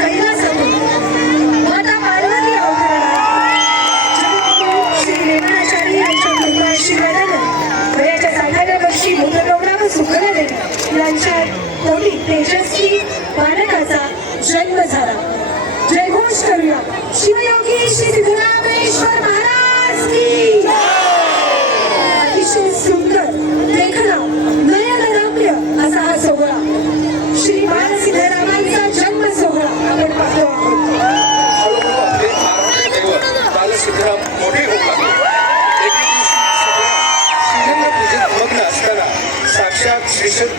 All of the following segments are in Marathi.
कैलासातून माता पार्वती अवतरणार. श्री रेवणाचार्य यांच्या कृपा आशीर्वादानं वयाच्या 60व्या वर्षी मुलगौरा व सुखदेव यांच्या पोटी तेजस्वी बालकाचा जन्म झाला. जयघोष करूया शिवयोगी श्री सिद्धरामेश्वर महाराज की. अतिशय सुंदर देखणा नयनरम्य असा हा सोहळा श्री बाल सिद्धरामांचा जन्म सोहळा आपण पाहतो आहोत. बाल सिद्धराम मोठे होत लागले. पूजेत मग्न असताना साक्षात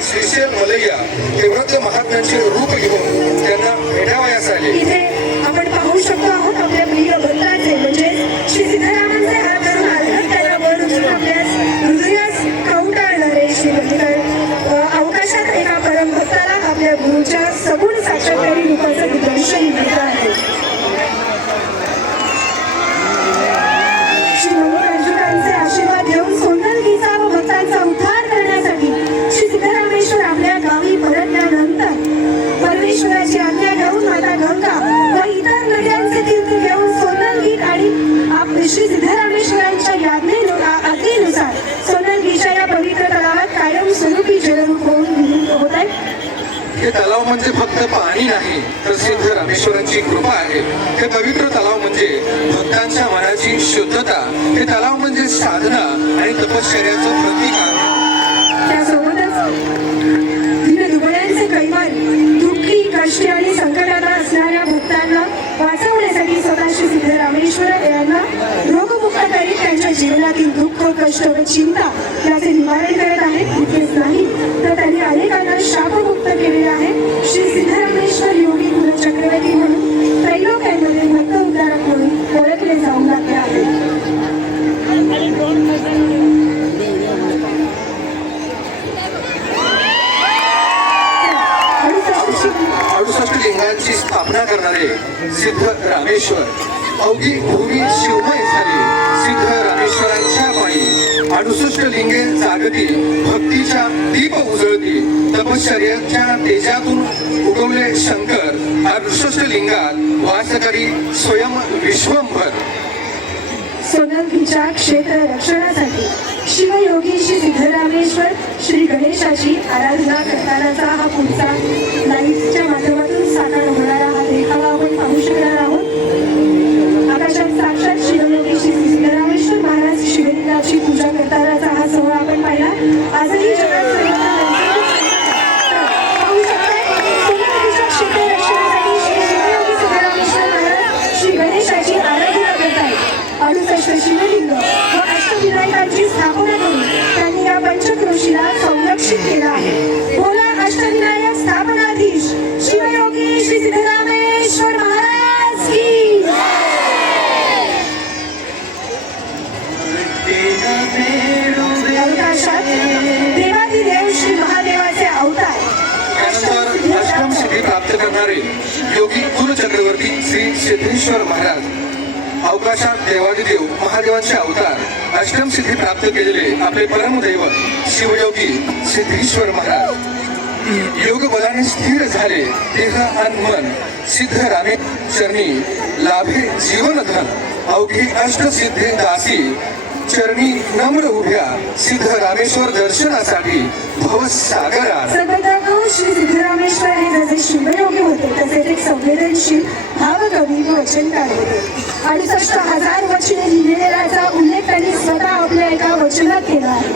श्रीशैल मलैया तेव्हा महात्म्यांचे रूप घेऊन त्यांना भेटावयास आले. इथे आपण पाहू शकतो आहोत आपल्या प्रिय भक्तांचे म्हणजे श्री सिद्धरामांचे हात धरून आले त्याला वर उचलून आपल्यास हृदयास कवटाळणारे श्री मल्लिका अवकाशात एका परमभक्ताला आपल्या गुरुच्या सगुण साक्षात्कारी रूपाचं दर्शन मिळत आहे. श्री मल्लिकार्जुनांचे आशीर्वाद घेऊन सोंदलगीचा व भक्तांचा उद्धार करण्यासाठी श्री सिद्धरामेश्वर आपल्या गावी परतल्यानंतर परमेश्वराची आज्ञा घेऊन माता गंगा व इतर नद्यांचे तीर्थ घेऊन सोनलगीत आणि श्री सिद्धरामेश्वरांच्या आज्ञेनुसार सोनलगीच्या या पवित्र तलावात कायम स्वरूपी जलरूप होऊन विलीन होत आहे. हे तलाव म्हणजे फक्त पाणी नाही तर सिद्धरामेश्वरांची कृपा आहे. हे पवित्र तलाव म्हणजे भक्तांच्या मनाची शुद्धता. हे तलाव म्हणजे साधना आणि तपश्चर्याचं प्रतीक आहे. त्यासोबतच दीनदुबळ्यांचे कैवार दुःखी कष्टी आणि संकटात असणाऱ्या भक्तांना वाचवण्यासाठी स्वतः श्री सिद्धरामेश्वर यांना रोगमुक्त करीत त्यांच्या जीवनातील दुःख कष्ट व चिंता याचे निवारण करत आहेत. इतकेच नाही तर त्यांनी अनेकांना शापमुक्त केलेले आहे. श्री सिद्धरामेश्वर योगी कुलचक्रवर्ती म्हणून त्रैलोक्यांमध्ये भक्त उद्धारक म्हणून ओळखले जाऊ लागले आहेत. 68 लिंगांची स्थापना करणारे सिद्धरामेश्वर अवघी भूमी शिवमय झाली. सिद्धरामेश्वरांच्या पायी 68 लिंगे जागती भक्तीच्या दीप उजळती. तपश्चर्याच्या तेजातून उगवले शंकर 68 लिंगात वास करी स्वयं विश्वंभर. सोनलगीच्या क्षेत्र रक्षणासाठी शिवयोगी श्री सिद्धरामेश्वर श्री गणेशाची आराधना करतानाचा हा पुढचा लाईव्हच्या माध्यमातून साकार होणारा हा देखावा आपण पाहू शकणार आहोत. आकाशात साक्षात शिवयोगी श्री सिद्धरामेश्वर महाराज शिवलिंगाची पूजा करतानाचा हा सोहळा आपण पाहिला. आजही जगात पाहू शकता सोनलगीच्या क्षेत्र रक्षणासाठी श्री शिवयोगी सिद्धरामेश्वर महाराज श्री गणेशाची आराधना करत आहेत. 68 शिवलिंग व अष्टविनायकांची स्थापना करून त्यांनी या पंचक्रोशीला संरक्षित केला आहे. बोला अष्टविनायक स्थापनाधीश शिवयोगी श्री सिद्धरामेश्वर महाराज की. अवकाशात देवादिदेव श्री महादेवाचे अवतार त्यानंतर अष्टम सिद्धी प्राप्त करणारे योगी कुलचक्रवर्ती श्री सिद्धेश्वर महाराज. अवकाशात देवादिदेव महादेवांचे अवतार अष्टम सिद्धी प्राप्त केलेले आपले परमदैवत शिवयोगी सिद्धेश्वर महाराज योग बलाने स्थिर झाले. देह आणि मन सिद्धरामे चरणी लाभे जीवनधन. अवघी अष्टसिद्धे दासी चरणी नम्र उभ्या सिद्धरामेश्वर दर्शनासाठी भवसागरात. श्री सिद्धरामेश्वर हे जसे शिवयोगी होते तसेच एक संवेदनशील भावकवी व वचनकार होते. 68,000 वचने लिहिलेल्याचा उल्लेख त्यांनी स्वतः आपल्या एका वचनात केला आहे.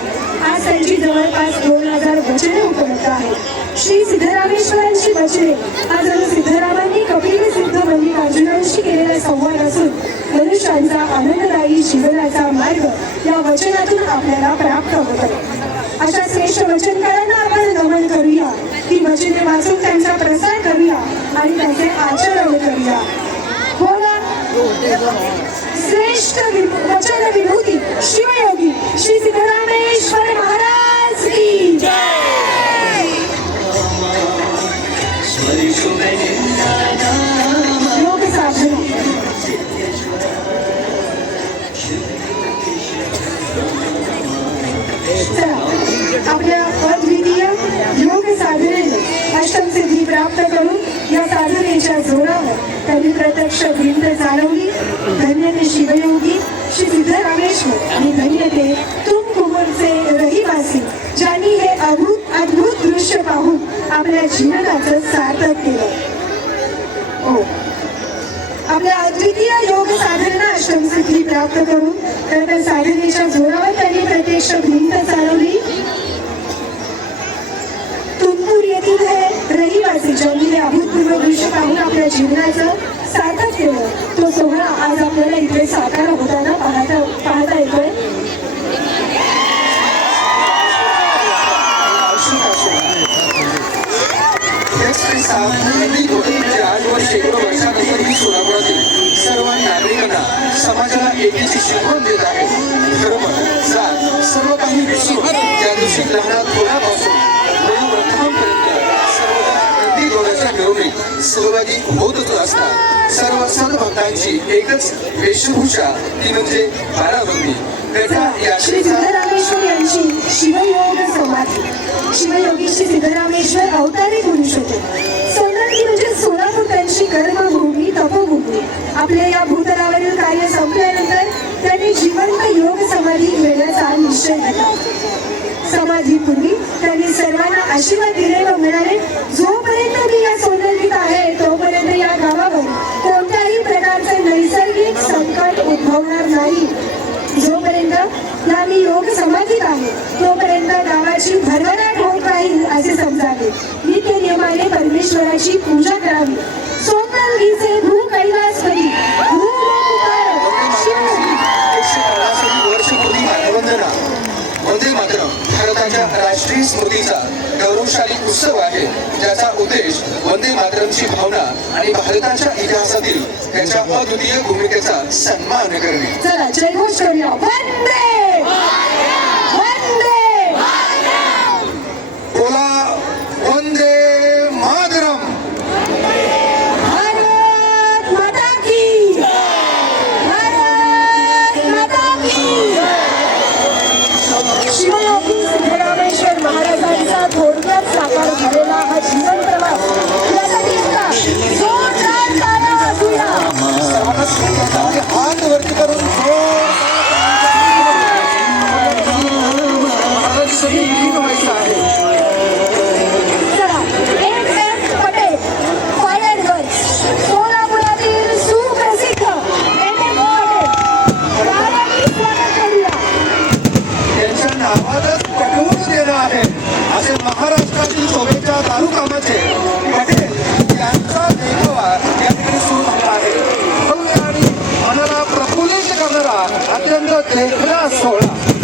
आज त्यांची जवळपास 2000 वचने उपलब्ध आहेत. श्री सिद्धरामेश्वरांची वचने आज सिद्धरामांनी कपिल सिद्ध मल्लिकार्जुनांशी केलेला संवाद असून मनुष्यांचा आनंददायी जीवनाचा मार्ग या वचनातून आपल्याला प्राप्त होत आहे. अशा श्रेष्ठ वचनकारांना आपण नमन करूया. ती वचने वाचून त्यांचा प्रसार करूया आणि त्याचे आचरण करूया. बोला श्रेष्ठ वचन विभूती शिवयोगी श्री सिद्धरामेश्वर महाराज की जय. योग साधना आपल्या अद्वितीय योग साधनेने अष्टम सिद्धी प्राप्त करून या साधनेच्या साधनेच्या जोरावर त्यांनी प्रत्यक्ष भिंत चालवली. धन्य ते शिवयोगी श्री सिद्धरामेश्वर आणि धन्य ते तुमकुमरचे रहिवासी ज्यांनी हे अद्भुत दृश्य पाहून आपल्या जीवनाचं सार्थक केलं. हो, आपल्या अद्वितीय योग साधनेला अष्टमसिद्धी प्राप्त करून तर साधनेच्या जोरावर त्यांनी प्रत्यक्ष भिंत चालवली. तुमकूर येथील हे रहिवासी ज्यांनी हे अभूतपूर्व दृश्य पाहून आपल्या जीवनाचं सार्थक केलं. तो सोहळा आज आपल्याला इथे साकार होताना पाहता येतोय. आजवर शेकडो वर्षानंतर ही सोलापुरातील सर्व नागरिकांना समाजाला एकीची शिकवण देत आहे. धर्म जात सर्व काही विसरून त्या दिवशी लहानात थोड्यापासून वयोवृद्धांपर्यंत सर्वजण दोऱ्याच्या मिरवणुकीत सहभागी होतच असतात. सर्व सद्भक्तांची एकच वेशभूषा ती म्हणजे बाराबंदी. श्री सिद्धरामेश्वर यांची शिवयोग समाधी. शिवयोगी श्री सिद्धरामेश्वर अवतारी पुरुष होते. सोनाली म्हणजे सोलापूर त्यांची कर्मभूमी तपोभूमी. आपल्या या भूतलावरील कार्य संपल्यानंतर त्यांनी जिवंत योग समाधी घेण्याचा निश्चय केला. समाधीपूर्वी त्यांनी सर्वांना आशीर्वाद दिले व म्हणाले, जोपर्यंत मी या सोनालीत आहे तोपर्यंत या गावावर कोणत्याही प्रकारचे नैसर्गिक संकट उद्भवणार नाही. जोपर्यंत मी योग समाधीत आहे तोपर्यंत गावाची भरभराट होत राहील असे समजावे. नित्य नियमाने परमेश्वराची पूजा करावी. सोनालीचे भू कैलासपती वंदे मातरम भारताच्या राष्ट्रीय स्मृतीचा गौरवशाली उत्सव आहे, ज्याचा उद्देश वंदे मातरमची भावना आणि भारताच्या इतिहासातील त्याच्या अद्वितीय भूमिकेचा सन्मान करणे. चला जयघोष करूया. वंदे वंदे बोला वंदे मातरम. भारत माता की भारत माता की. शिवयोगी सिद्धरामेश्वर महाराजांचा थोडक्यात साकार झालेला हा जीवन प्रवास यासाठी एकदा जोरदार तारा वाजूया. हात वरती करून चला, M.M. पटेल फायरवर्क्स सोलापुरातील सुप्रसिद्ध M.M. पटेल यालाही स्वागत करूया. त्यांच्या नावातच पटवून देणं आहे असे महाराष्ट्रातील शोभेच्या दारुकामाचे पटेल यांचा देखावा या ठिकाणी सुरू झाला आहे. भव्य आणि मनाला प्रफुल्लित करणारा अत्यंत देखणा सोहळा